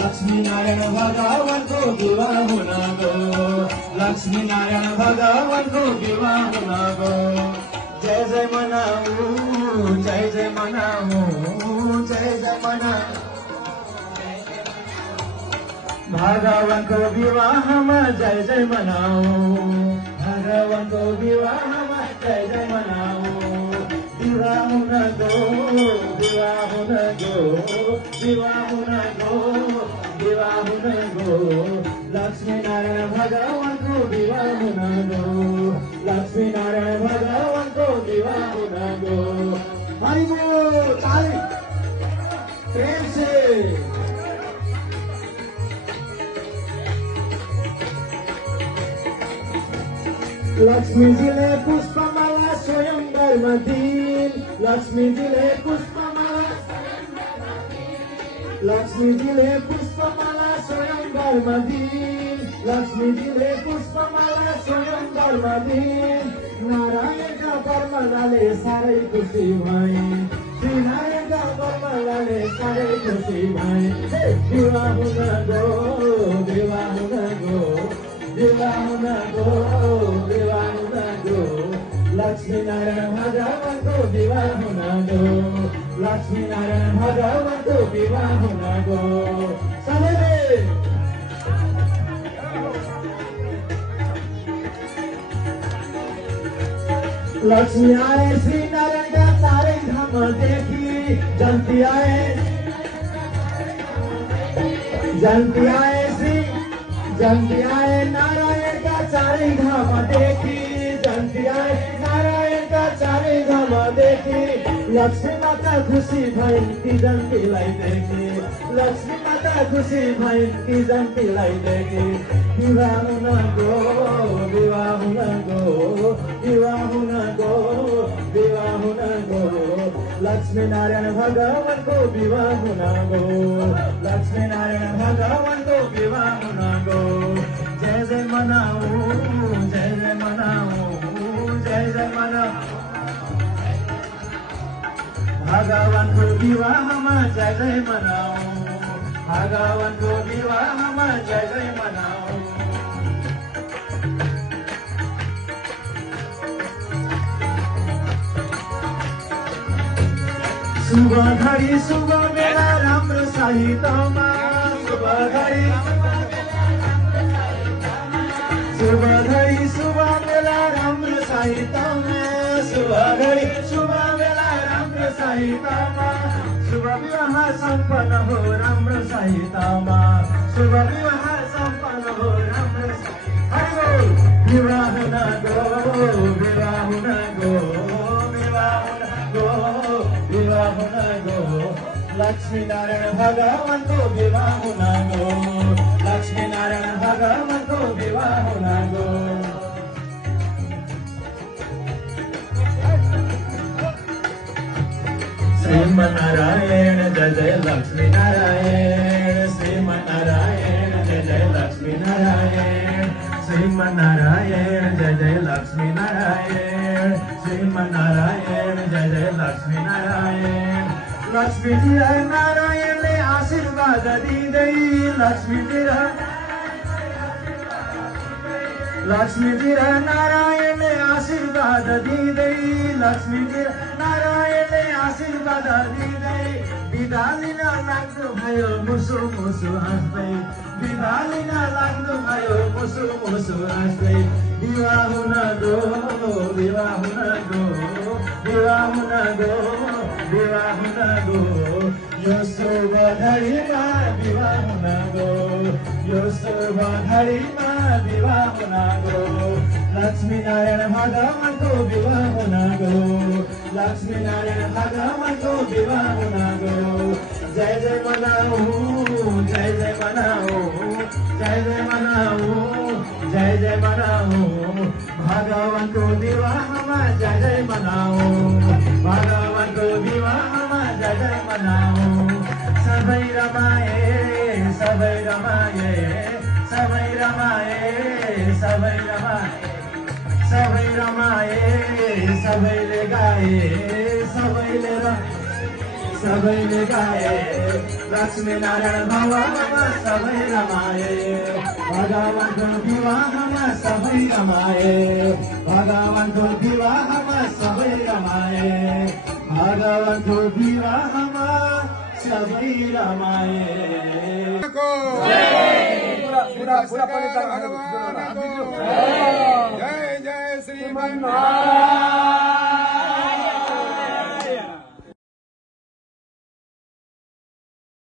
लक्ष्मीनारायण भगवान को विवाह हुन गो लक्ष्मीनारायण भगवान को विवाह हुन गो जय जय मनाऊ जय जय मनाऊ जय जय मनाऊ भगवान को विवाह में जय जय मनाऊ भगवान को विवाह में जय जय मनाऊ विवाह हुन गो विवाह हुन गो विवाह हुन गो विवाह हुन गो लक्ष्मीनारायण भगवान को विवाह हुन गो लक्ष्मीनारायण भगवान को विवाह हुन गो हरि बोल ताली प्रेम से लक्ष्मी जी ने पुष्पमाला स्वयंवर में दीन लक्ष्मी जी ने पुष्पमाला लक्ष्मी जी ने पुष्पमाला स्वयंवर में दीन लक्ष्मी जी ने पुष्पमाला स्वयंवर में दीन नारायण का परमलाले सारे खुशी भई श्री नारायण का परमलाले सारे खुशी भई विवाह हुन गो विवाह हुन गो विवाह हुन गो विवाह हुन गो लक्ष्मीनारायण भगवान को विवाह हुन गो लक्ष्मीनारायण भगवान को विवाह हुन गो सबैले लक्ष्मी आए श्री नारायण का सारे धाम देखी जयंती आए श्री जयंती आए नारायण का चारे धाम देखी जयंती आए नारायण का चारे धाम देखी लक्ष्मी माता खुशी भई की जयंतीलाई देखी लक्ष्मी माता खुशी भई की जयंतीलाई देखी विवाह हुन गो विवाह हुन गो विवाह हुन गो विवाह हुन गो लक्ष्मीनारायण भगवान को विवाह हुन गो लक्ष्मीनारायण भगवान को विवाह हुन गो जय जय मनाऊ जय जय मनाऊ जय जय मनाऊ भगवान को विवाह में जय जय मनाऊ भगवान को विवाह में जय जय मनाऊ सुबह घड़ी सुबह बेला राम्रो साहित्यमा सुबह घड़ी सुबह बेला राम्रो साहित्यमा सुबह घड़ी सुबह बेला राम्रो साहित्यमा शुभ विवाह सम्पन्न हो राम्रो साहित्यमा शुभ विवाह सम्पन्न हो राम्रो साहित्यमा विवाह हुन गो विवाह हुन गो विवाह हुन गो विवाह हुन गो लक्ष्मीनारायण भगवान को विवाह हुन गो लक्ष्मीनारायण भगवान को विवाह हुन गो श्रीमन्नारायण जय जय लक्ष्मीनारायण श्रीमन्नारायण जय जय लक्ष्मीनारायण श्रीमन्नारायण जय जय लक्ष्मीनारायण श्रीमन्नारायण जय जय लक्ष्मीनारायण लक्ष्मी जी नारायणले आशीर्वाद दिँदै लक्ष्मी जी नारायणले आशीर्वाद दिँदै लक्ष्मी जी नारायणले आशीर्वाद दिँदै बिदा लिन लाग्नु भयो मुसु मुसु हाँस्दै बिदा लिन लाग्नु भयो मुसु मुसु हाँस्दै विवाह हुन गो विवाह हुन गो विवाह हुन गो विवाह हुन गो यो शुभ घडीमा विवाह हुन गो यो शुभ घडीमा विवाह हुन गो लक्ष्मीनारायण भगवान को विवाह हुन गो लक्ष्मीनारायण भगवान को विवाह हुन गो जय जय मनाऊ जय जय मनाऊ जय जय मनाऊ जय जय मनाऊ भगवान को विवाह में जय जय मनाऊ भगवान को विवाह में जय जय मनाऊ सबै रमाए सबै रमाए सबै रमाए सबै रमाए सबै रमाए सबैले गाए सबैले गाए लक्ष्मी नारायण भवनमा सबै रमाए भगवानको विवाहमा सबै रमाए भगवानको विवाहमा सबै रमाए भगवानको विवाहमा सबै रमाए जय जय श्रीमन